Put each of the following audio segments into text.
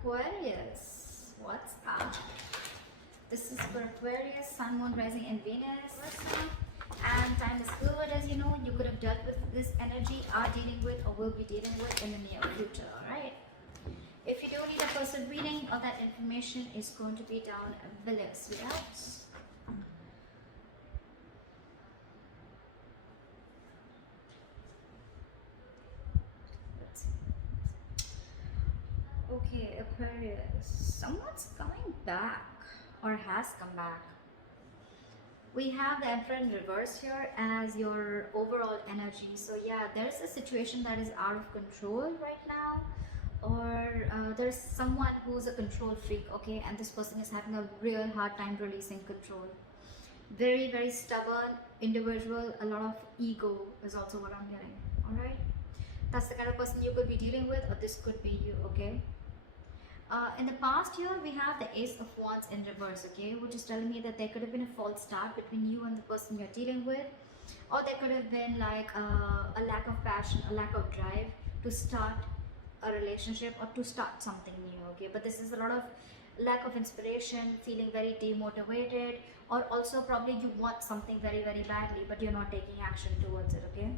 Aquarius, what's up? This is for Aquarius, Sun, Moon, Rising, and Venus. What's up? And time is fluid, as you know. You could have dealt with this energy, are dealing with, or will be dealing with in the near future. Alright? If you do need a person reading, all that information is going to be down below, sweethearts. Okay, Aquarius, someone's coming back or has come back. We have the Emperor in reverse here as your overall energy. So yeah, there's a situation that is out of control right now, or there's someone who's a control freak, okay, and this person is having a real hard time releasing control. Very, very stubborn individual, a lot of ego is also what I'm getting. All right, that's the kind of person you could be dealing with, or this could be you, okay. In the past year, we have the Ace of Wands in reverse, okay, which is telling me that there could have been a false start between you and the person you're dealing with, or there could have been like a lack of passion, a lack of drive to start a relationship or to start something new, okay. But this is a lot of lack of inspiration, feeling very demotivated, or also probably you want something very, very badly, but you're not taking action towards it, okay.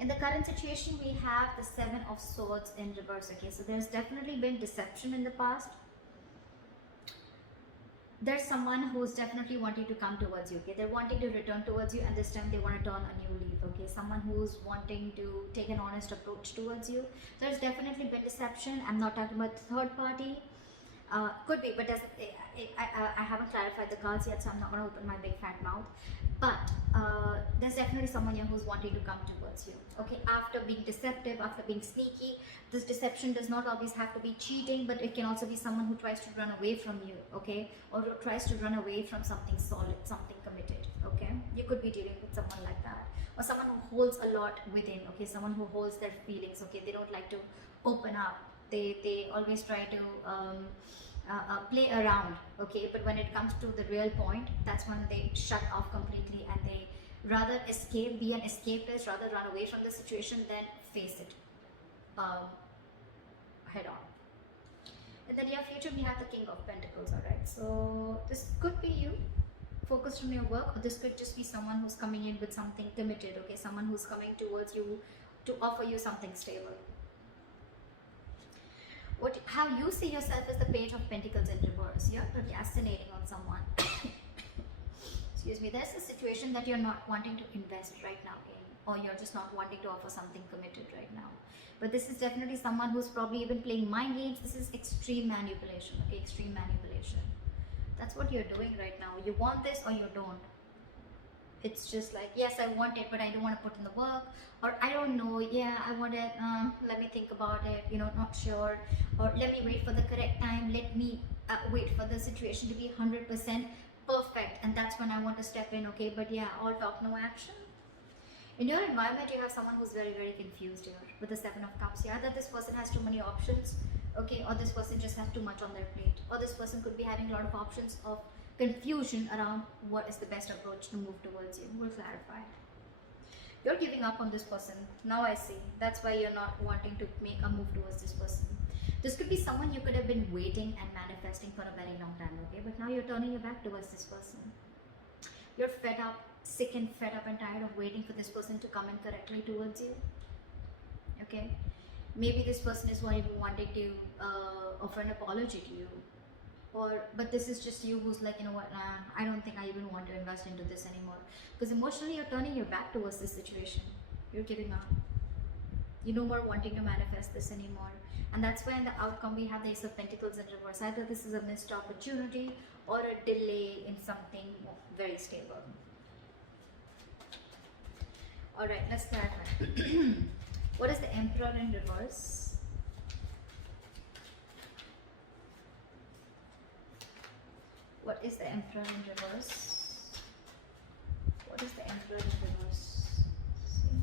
In the current situation, we have the Seven of Swords in reverse, okay. So there's definitely been deception in the past. There's someone who's definitely wanting to come towards you, okay. They're wanting to return towards you, and this time they want to turn a new leaf, okay. Someone who's wanting to take an honest approach towards you. There's definitely been deception. I'm not talking about the third party. Could be, but I haven't clarified the cards yet, so I'm not going to open my big fat mouth. But there's definitely someone here who's wanting to come towards you, okay. After being deceptive, after being sneaky, this deception does not always have to be cheating, but it can also be someone who tries to run away from you, okay, or tries to run away from something solid, something committed, okay. You could be dealing with someone like that, or someone who holds a lot within, okay, someone who holds their feelings, okay. They don't like to open up. They always try to play around, okay, but when it comes to the real point, that's when they shut off completely, and they rather escape, be an escapist, rather run away from the situation than face it head on. In the near future, we have the King of Pentacles, alright. So this could be you focused on your work, or this could just be someone who's coming in with something committed, okay, someone who's coming towards you to offer you something stable. How you see yourself as the Page of Pentacles in reverse. You're procrastinating on someone. Excuse me. There's a situation that you're not wanting to invest right now in, or you're just not wanting to offer something committed right now. But this is definitely someone who's probably even playing mind games. This is extreme manipulation, okay? Extreme manipulation. That's what you're doing right now. You want this or you don't. It's just like, yes, I want it, but I don't want to put in the work, or I don't know, yeah, I want it, let me think about it, you know, not sure, or let me wait for the correct time, let me wait for the situation to be 100% perfect, and that's when I want to step in, okay. But yeah, all talk, no action. In your environment, you have someone who's very, very confused here with the Seven of Cups. Yeah, that this person has too many options, okay, or this person just has too much on their plate, or this person could be having a lot of options of confusion around what is the best approach to move towards you. We'll clarify. You're giving up on this person. Now I see. That's why you're not wanting to make a move towards this person. This could be someone you could have been waiting and manifesting for a very long time, okay? But now you're turning your back towards this person. You're fed up, sick and fed up and tired of waiting for this person to come in correctly towards you, okay? Maybe this person is wanting to offer an apology to you. But this is just you who's like, you know what, I don't think I even want to invest into this anymore. Because emotionally, you're turning your back towards this situation. You're giving up. You're no more wanting to manifest this anymore. And that's why in the outcome, we have the Ace of Pentacles in reverse. Either this is a missed opportunity or a delay in something very stable. Alright, let's clarify. What is the Emperor in reverse? What is the Emperor in reverse? What is the Emperor in reverse? See?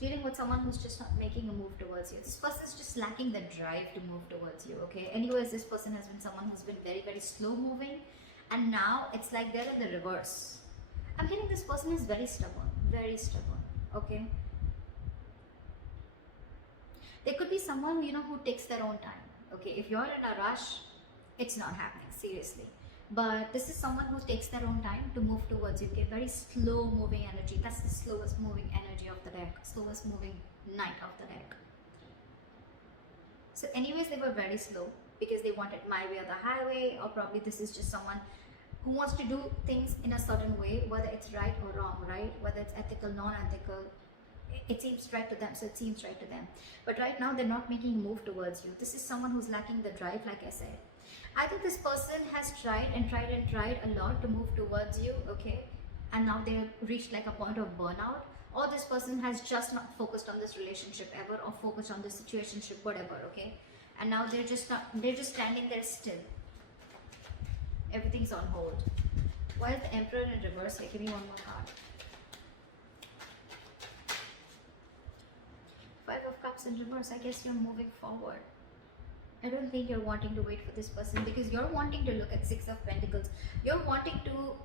Dealing with someone who's just not making a move towards you. This person is just lacking the drive to move towards you, okay? Anyways, this person has been someone who's been very, very slow moving, and now it's like they're in the reverse. I'm getting this person is very stubborn, okay? There could be someone, you know, who takes their own time. Okay, if you're in a rush, it's not happening, seriously. But this is someone who takes their own time to move towards you. Okay, very slow moving energy. That's the slowest moving energy of the deck, slowest moving knight of the deck. So anyways, they were very slow because they wanted my way or the highway, or probably this is just someone who wants to do things in a certain way, whether it's right or wrong, right? Whether it's ethical, non-ethical, it seems right to them, so it seems right to them. But right now, they're not making a move towards you. This is someone who's lacking the drive, like I said. I think this person has tried and tried and tried a lot to move towards you, okay? And now they've reached like a point of burnout. Or this person has just not focused on this relationship ever, or focused on this situationship, whatever, okay? And now they're just standing there still. Everything's on hold. Why is the Emperor in reverse? Here, give me one more card. Five of Cups in reverse. I guess you're moving forward. I don't think you're wanting to wait for this person, because you're wanting to look at Six of Pentacles. You're wanting to,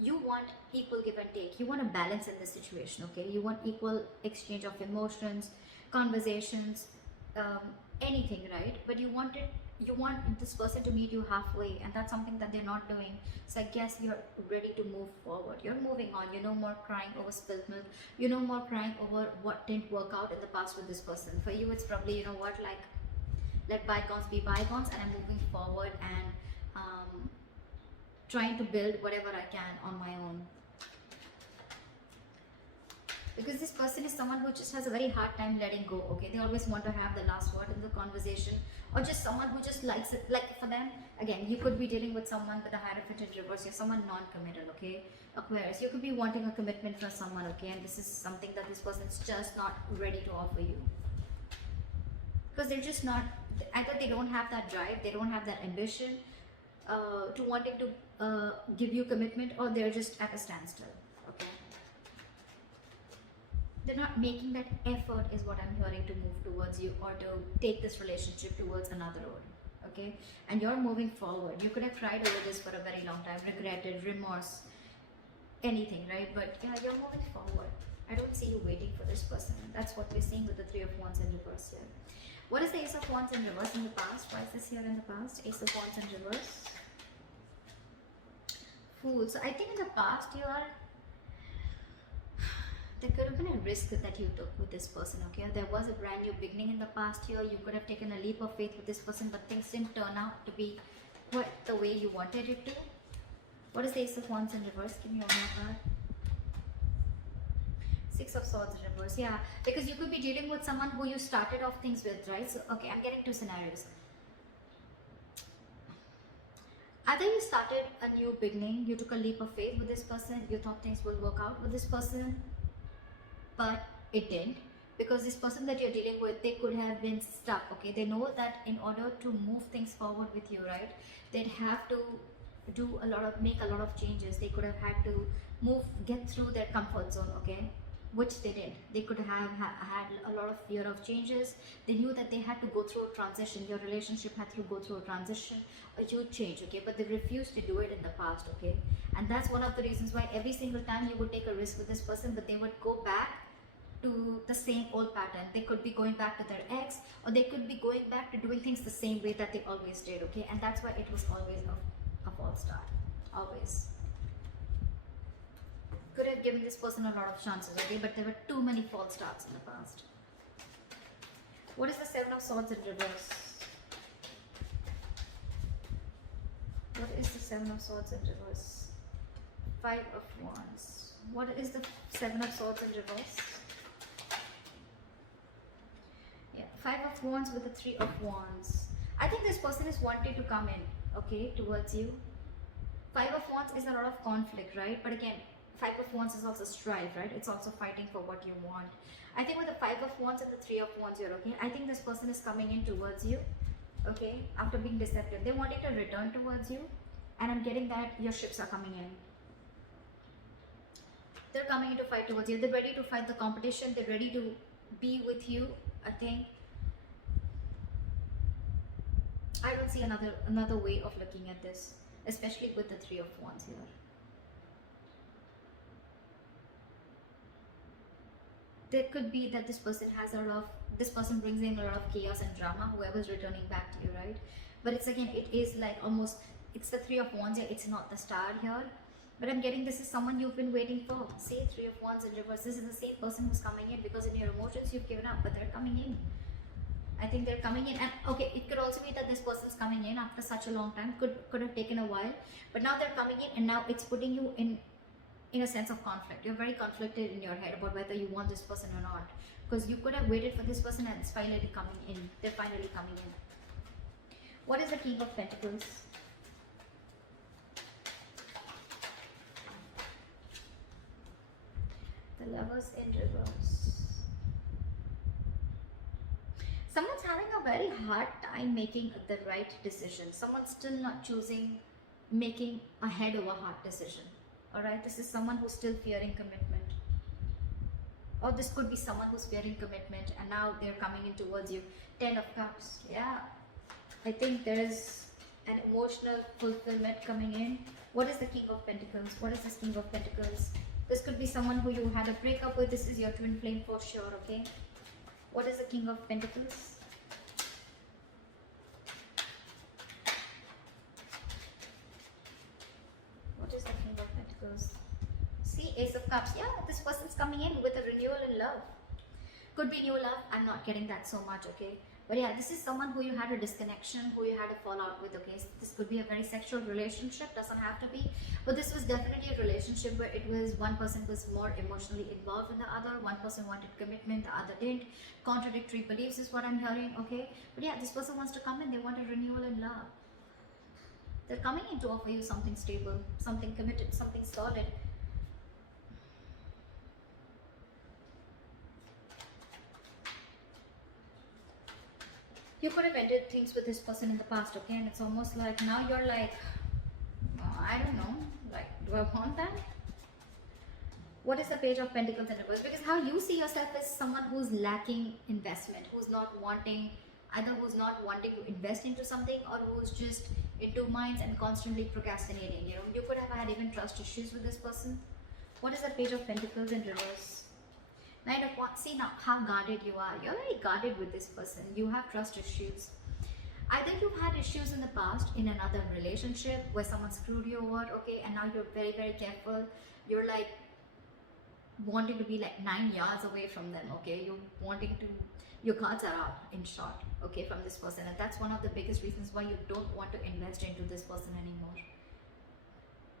you want equal give and take. You want a balance in this situation, okay? You want equal exchange of emotions, conversations, anything, right? But you want this person to meet you halfway, and that's something that they're not doing. So I guess you're ready to move forward. You're moving on. You're no more crying over spilled milk. You're no more crying over what didn't work out in the past with this person. For you, it's probably, you know what, like, let bygones be bygones, and I'm moving forward and trying to build whatever I can on my own. Because this person is someone who just has a very hard time letting go, okay? They always want to have the last word in the conversation, or just someone who just likes it. Like for them, again, you could be dealing with someone with a Hierophant in reverse. You're someone non-committal, okay? Aquarius, you could be wanting a commitment from someone, okay? And this is something that this person's just not ready to offer you. Because they're just not, either they don't have that drive, they don't have that ambition to wanting to give you commitment, or they're just at a standstill, okay? They're not making that effort, is what I'm hearing, to move towards you or to take this relationship towards another road, okay? And you're moving forward. You could have cried over this for a very long time, regretted, remorse, anything, right? But yeah, you're moving forward. I don't see you waiting for this person. That's what we're seeing with the Three of Wands in reverse here. What is the Ace of Wands in reverse in the past? Why is this here in the past? Ace of Wands in reverse. Fool. So I think in the past there could have been a risk that you took with this person, okay? There was a brand new beginning in the past year. You could have taken a leap of faith with this person, but things didn't turn out to be quite the way you wanted it to. What is the Ace of Wands in reverse? Give me one more card. Six of Swords in reverse. Yeah, because you could be dealing with someone who you started off things with, right? So, okay, I'm getting two scenarios. Either you started a new beginning, you took a leap of faith with this person, you thought things will work out with this person, but it didn't. Because this person that you're dealing with, they could have been stuck, okay? They know that in order to move things forward with you, right, they'd have to make a lot of changes. They could have had to get through their comfort zone, okay? Which they did. They could have had a lot of fear of changes. They knew that they had to go through a transition. Your relationship had to go through a transition, a huge change, okay? But they refused to do it in the past, okay? And that's one of the reasons why every single time you would take a risk with this person, but they would go back to the same old pattern. They could be going back to their ex, or they could be going back to doing things the same way that they always did, okay? And that's why it was always a false start, always. Could have given this person a lot of chances, okay? But there were too many false starts in the past. What is the Seven of Swords in reverse? What is the Seven of Swords in reverse? Five of Wands. What is the Seven of Swords in reverse? Yeah, Five of Wands with the Three of Wands. I think this person is wanting to come in, okay, towards you. Five of Wands is a lot of conflict, right? But again, Five of Wands is also strife, right? It's also fighting for what you want. I think with the Five of Wands and the Three of Wands, you're okay. I think this person is coming in towards you, okay, after being deceptive. They're wanting to return towards you, and I'm getting that your ships are coming in. They're coming in to fight towards you. They're ready to fight the competition. They're ready to be with you, I think. I don't see another way of looking at this, especially with the Three of Wands here. There could be that this person has a lot of this person brings in a lot of chaos and drama, whoever's returning back to you, right? But it's again, it is like almost, it's the Three of Wands here, it's not the Star here. But I'm getting this is someone you've been waiting for. See, Three of Wands in reverse. This is the same person who's coming in, because in your emotions you've given up, but they're coming in. I think they're coming in, and okay, it could also be that this person's coming in after such a long time. Could have taken a while, but now they're coming in, and now it's putting you in a sense of conflict. You're very conflicted in your head about whether you want this person or not, because you could have waited for this person, and it's finally coming in. They're finally coming in. What is the King of Pentacles? The Lovers in reverse. Someone's having a very hard time making the right decision. Someone's still not choosing, making a head over heart decision. Alright, this is someone who's still fearing commitment. Or this could be someone who's fearing commitment and now they're coming in towards you. 10 of Cups. Yeah. I think there is an emotional fulfillment coming in. What is the King of Pentacles? What is this King of Pentacles? This could be someone who you had a breakup with. This is your twin flame for sure, okay? What is the King of Pentacles? What is the King of Pentacles? See, Ace of Cups. Yeah, this person's coming in with a renewal in love. Could be new love. I'm not getting that so much, okay? But yeah, this is someone who you had a disconnection, who you had a fallout with, okay? So this could be a very sexual relationship, doesn't have to be. But this was definitely a relationship where it was one person was more emotionally involved than the other. One person wanted commitment, the other didn't. Contradictory beliefs is what I'm hearing, okay? But yeah, this person wants to come in. They want a renewal in love. They're coming in to offer you something stable, something committed, something solid. You could have ended things with this person in the past, okay? And it's almost like now you're like, I don't know, like, do I want that? What is the Page of Pentacles in reverse? Because how you see yourself is someone who's lacking investment, who's not wanting, either who's not wanting to invest into something or who's just in two minds and constantly procrastinating. You know, you could have had even trust issues with this person. What is the Page of Pentacles in reverse? Knight of Wands. See now how guarded you are. You're very guarded with this person. You have trust issues. Either you've had issues in the past in another relationship where someone screwed you over, okay, and now you're very, very careful. You're like wanting to be like 9 yards away from them, okay? You're wanting to, your cards are up in short, okay, from this person. And that's one of the biggest reasons why you don't want to invest into this person anymore.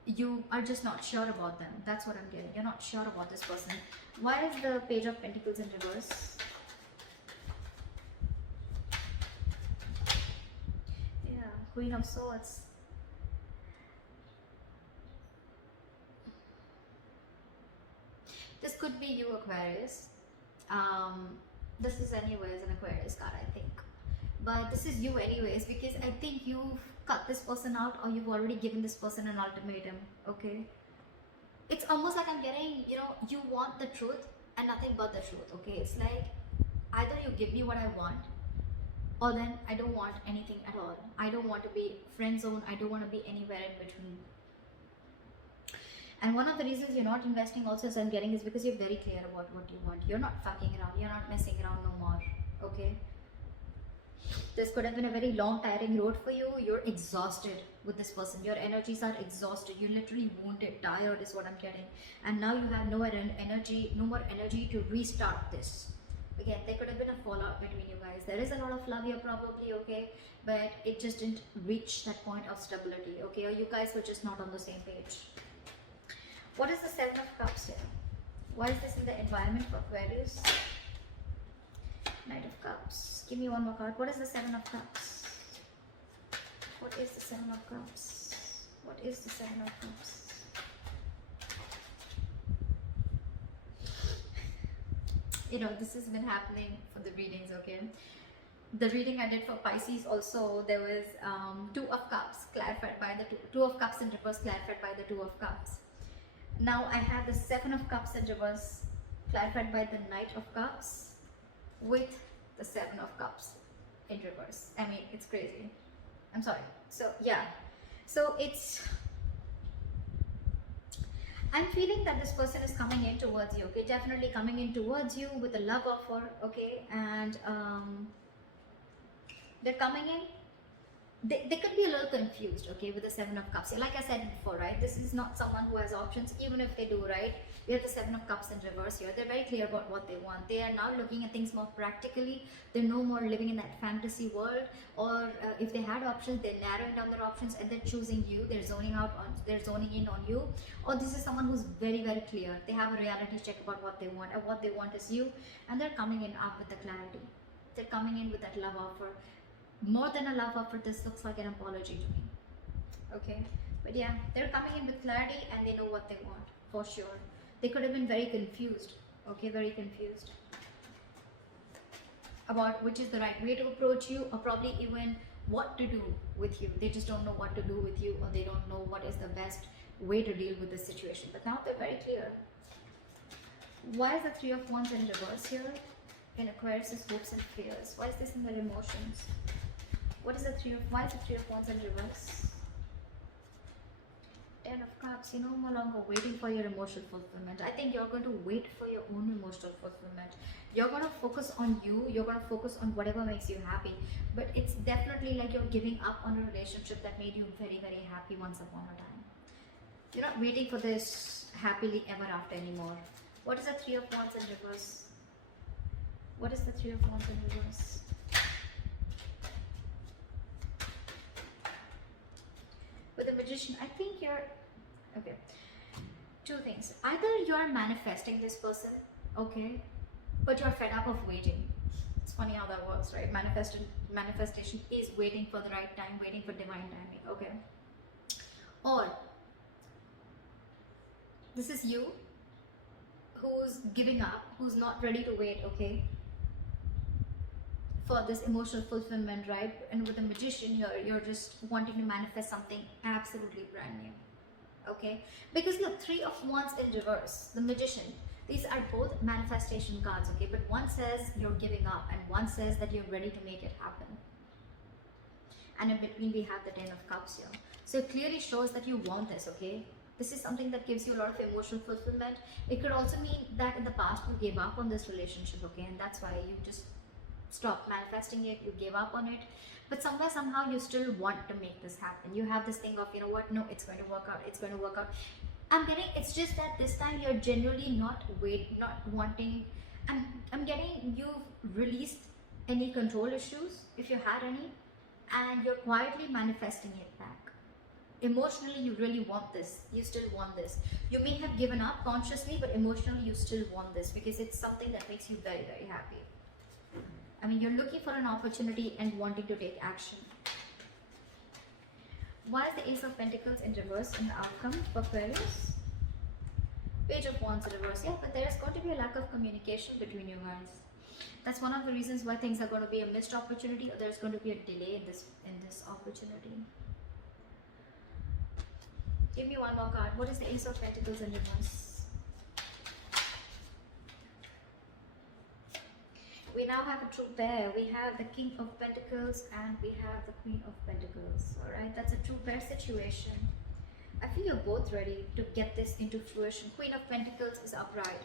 You are just not sure about them. That's what I'm getting. You're not sure about this person. Why is the Page of Pentacles in reverse? Yeah, Queen of Swords. This could be you, Aquarius. This is anyways an Aquarius card, I think. But this is you anyways, because I think you've cut this person out or you've already given this person an ultimatum, okay? It's almost like I'm getting, you know, you want the truth and nothing but the truth, okay? It's like either you give me what I want or then I don't want anything at all. I don't want to be friend zone. I don't want to be anywhere in between. And one of the reasons you're not investing also, as I'm getting, is because you're very clear about what you want. You're not fucking around. You're not messing around no more, okay? This could have been a very long, tiring road for you. You're exhausted with this person. Your energies are exhausted. You're literally wounded, tired is what I'm getting. And now you have no energy, no more energy to restart this. Again, there could have been a fallout between you guys. There is a lot of love here probably, okay? But it just didn't reach that point of stability, okay? Or you guys were just not on the same page. What is the Seven of Cups here? Why is this in the environment for Aquarius? Knight of Cups. Give me one more card. What is the Seven of Cups? What is the Seven of Cups? What is the Seven of Cups? You know, this has been happening for the readings, okay? The reading I did for Pisces also, there was Two of Cups clarified by the Two of Cups in reverse clarified by the Two of Cups. Now I have the Seven of Cups in reverse clarified by the Knight of Cups with the Seven of Cups in reverse. I mean, it's crazy. I'm sorry. So yeah, so it's, I'm feeling that this person is coming in towards you, okay? Definitely coming in towards you with a love offer, okay? And they're coming in. They could be a little confused, okay, with the Seven of Cups. Like I said before, right? This is not someone who has options, even if they do, right? We have the Seven of Cups in reverse here. They're very clear about what they want. They are now looking at things more practically. They're no more living in that fantasy world. Or if they had options, they're narrowing down their options and they're choosing you. They're zoning out on, they're zoning in on you. Or this is someone who's very, very clear. They have a reality check about what they want, and what they want is you. And they're coming in up with the clarity. They're coming in with that love offer. More than a love offer, this looks like an apology to me. Okay, but yeah, they're coming in with clarity and they know what they want for sure. They could have been very confused, okay, very confused about which is the right way to approach you, or probably even what to do with you. They just don't know what to do with you, or they don't know what is the best way to deal with this situation. But now they're very clear. Why is the Three of Wands in reverse here? In Aquarius' hopes and fears. Why is this in their emotions? What is the why is the Three of Wands in reverse? Ten of Cups. You're no longer waiting for your emotional fulfillment. I think you're going to wait for your own emotional fulfillment. You're going to focus on you. You're going to focus on whatever makes you happy. But it's definitely like you're giving up on a relationship that made you very, very happy once upon a time. You're not waiting for this happily ever after anymore. What is the Three of Wands in reverse? What is the Three of Wands in reverse? With the Magician, I think you're, okay, two things. Either you're manifesting this person, okay, but you're fed up of waiting. It's funny how that works, right? Manifestation is waiting for the right time, waiting for divine timing, okay? Or this is you who's giving up, who's not ready to wait, okay, for this emotional fulfillment, right? And with the Magician, you're just wanting to manifest something absolutely brand new, okay? Because look, Three of Wands in reverse, the Magician, these are both manifestation cards, okay? But one says you're giving up and one says that you're ready to make it happen. And in between we have the Ten of Cups here. So it clearly shows that you want this, okay? This is something that gives you a lot of emotional fulfillment. It could also mean that in the past you gave up on this relationship, okay? And that's why you just stop manifesting it, you gave up on it, but somewhere somehow you still want to make this happen. You have this thing of, you know what, no, it's going to work out, it's going to work out. I'm getting, it's just that this time you're genuinely not wanting. I'm getting you've released any control issues, if you had any, and you're quietly manifesting it back. Emotionally you really want this, you still want this. You may have given up consciously, but emotionally you still want this because it's something that makes you very, very happy. I mean, you're looking for an opportunity and wanting to take action. Why is the Ace of Pentacles in reverse in the outcome for Aquarius? Page of Wands in reverse. Yeah, but there's going to be a lack of communication between you guys. That's one of the reasons why things are going to be a missed opportunity, or there's going to be a delay in this opportunity. Give me one more card. What is the Ace of Pentacles in reverse? We now have a true pair. We have the King of Pentacles and we have the Queen of Pentacles. Alright, that's a true pair situation. I feel you're both ready to get this into fruition. Queen of Pentacles is upright.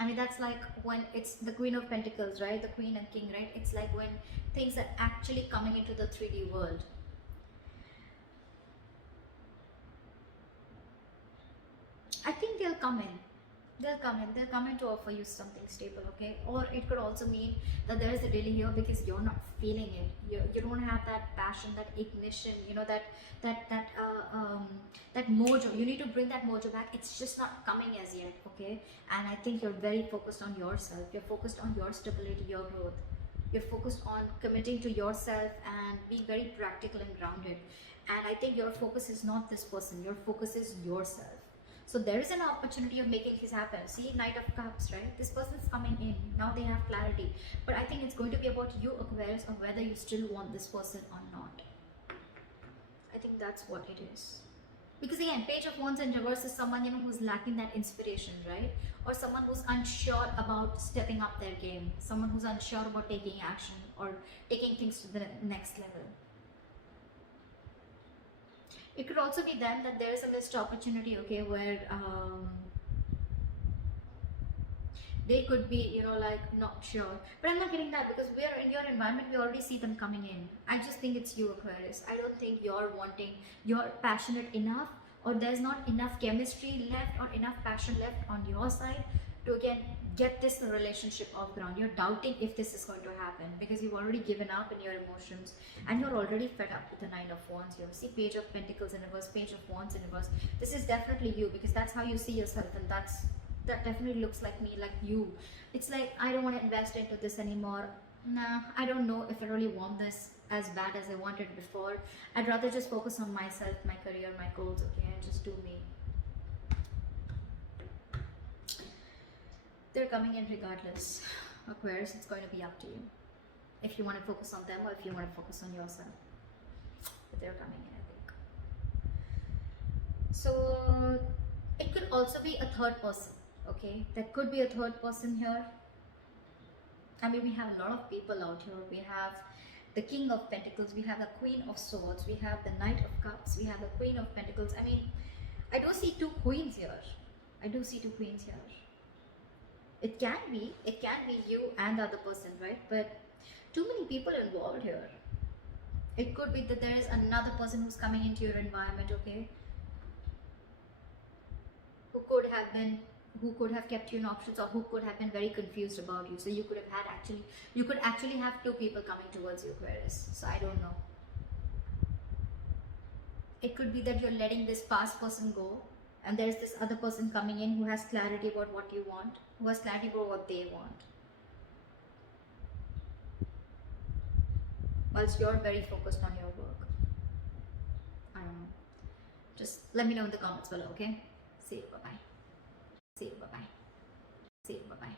I mean, that's like when it's the Queen of Pentacles, right? The Queen and King, right? It's like when things are actually coming into the 3D world. I think they'll come in. They'll come in to offer you something stable, okay? Or it could also mean that there is a delay here because you're not feeling it. You don't have that passion, that ignition, you know, that mojo. You need to bring that mojo back. It's just not coming as yet, okay? And I think you're very focused on yourself. You're focused on your stability, your growth. You're focused on committing to yourself and being very practical and grounded. And I think your focus is not this person. Your focus is yourself. So there is an opportunity of making this happen. See, Knight of Cups, right? This person's coming in. Now they have clarity. But I think it's going to be about you, Aquarius, or whether you still want this person or not. I think that's what it is. Because again, Page of Wands in reverse is someone, you know, who's lacking that inspiration, right? Or someone who's unsure about stepping up their game. Someone who's unsure about taking action or taking things to the next level. It could also be then that there is a missed opportunity, okay, where they could be, you know, like not sure. But I'm not getting that, because we are in your environment, we already see them coming in. I just think it's you, Aquarius. I don't think you're wanting, you're passionate enough, or there's not enough chemistry left or enough passion left on your side to again get this relationship off ground. You're doubting if this is going to happen because you've already given up in your emotions, and you're already fed up with the Nine of Wands here. See, Page of Pentacles in reverse, Page of Wands in reverse. This is definitely you, because that's how you see yourself, and that definitely looks like me, like you. It's like, I don't want to invest into this anymore. Nah, I don't know if I really want this as bad as I wanted before. I'd rather just focus on myself, my career, my goals, okay, and just do me. They're coming in regardless. Aquarius, it's going to be up to you. If you want to focus on them or if you want to focus on yourself. But they're coming in, I think. So, it could also be a third person, okay? There could be a third person here. I mean, we have a lot of people out here. We have the King of Pentacles, we have the Queen of Swords, we have the Knight of Cups, we have the Queen of Pentacles. I mean, I do see two queens here. I do see two queens here. It can be you and the other person, right? But too many people involved here. It could be that there is another person who's coming into your environment, okay? Who could have kept you in options, or who could have been very confused about you. So you could actually have two people coming towards you, Aquarius. So I don't know. It could be that you're letting this past person go, and there's this other person coming in who has clarity about what you want, who has clarity about what they want, whilst you're very focused on your work. I don't know. Just let me know in the comments below, okay? See you, bye-bye. See you, bye-bye. See you, bye-bye.